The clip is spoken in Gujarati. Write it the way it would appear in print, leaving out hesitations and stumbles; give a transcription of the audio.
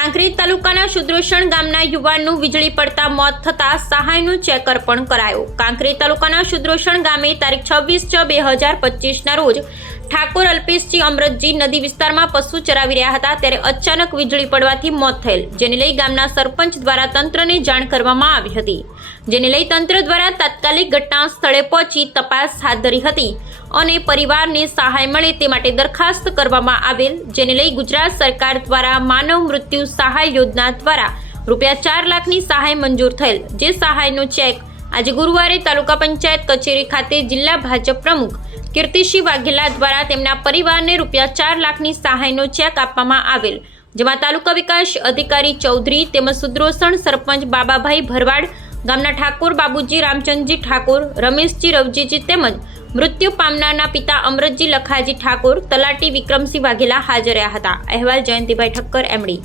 કાંકરેજ તાલુકાના શુદ્રોષણ ગામના યુવાનનું વીજળી પડતા મોત થતા સહાયનું ચેક અર્પણ કરાયો। કાંકરેજ તાલુકાના શુદ્રોષણ ગામે તારીખ 26/6/2025 રોજ ઠાકોર અલ્પેશજી અમરતજી નદી વિસ્તારમાં પશુ ચરાવી રહ્યા હતા ત્યારે અચાનક વીજળી પડવાથી મોત થયેલ, જેને લઈ ગામના સરપંચ દ્વારા તંત્રને જાણ કરવામાં આવી હતી, જેને લઈ તંત્ર દ્વારા તાત્કાલિક ઘટના સ્થળે પહોંચી તપાસ હાથ ધરી હતી અને પરિવારને સહાય મળે તે માટે દરખાસ્ત કરવામાં આવેલ, જેને લઈ ગુજરાત સરકાર દ્વારા માનવ મૃત્યુ સહાય યોજના દ્વારા ₹4 લાખની સહાય મંજૂર થયેલ, જે સહાયનો ચેક આજે ગુરુવારે તાલુકા પંચાયત કચેરી ખાતે જિલ્લા ભાજપ પ્રમુખ કીર્તિસિંહ વાઘેલા દ્વારા તેમના પરિવારને ₹4 લાખની સહાયનો ચેક આપવામાં આવેલ, જેમાં તાલુકા વિકાસ અધિકારી ચૌધરી તેમજ સુદ્રોષણ સરપંચ બાબાભાઈ ભરવાડ, ગામના ઠાકોર બાબુજી રામચંદજી ઠાકોર, રમેશજી રવજીજી તેમજ મૃત્યુ પામનારના પિતા અમરતજી લખાજી ઠાકોર, તલાટી વિક્રમસિંહ વાઘેલા હાજર રહ્યા હતા। અહેવાલ જયંતિભાઈ ઠક્કર, એમડી।